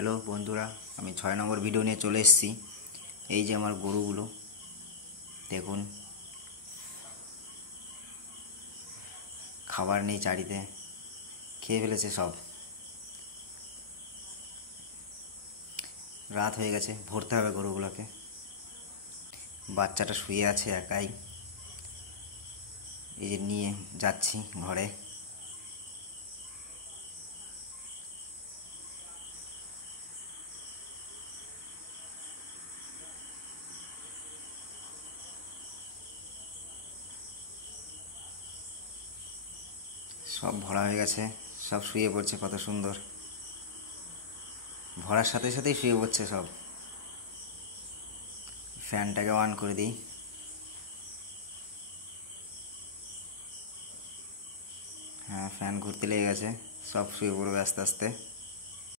হ্যালো বন্ধুরা, আমি 6 নম্বর ভিডিও নিয়ে চলে এসেছি। এই যে আমার গরুগুলো দেখুন, খাবার নেই, চারিতে খেয়ে ফেলেছে সব। রাত হয়ে গেছে, ভরতে হবে গরুগুলোকে। বাচ্চাটা শুয়ে আছে একাই, এই যে নিয়ে যাচ্ছি ঘরে। সব ভরা হয়ে গেছে, সব শুয়ে পড়ছে, কত সুন্দর। ভরার সাথে সাথেই শুয়ে পড়ছে সব। ফ্যানটাকে অন করে দিই। হ্যাঁ, ফ্যান ঘুরতে লেগে গেছে, সব শুয়ে পড়বে আস্তে আস্তে।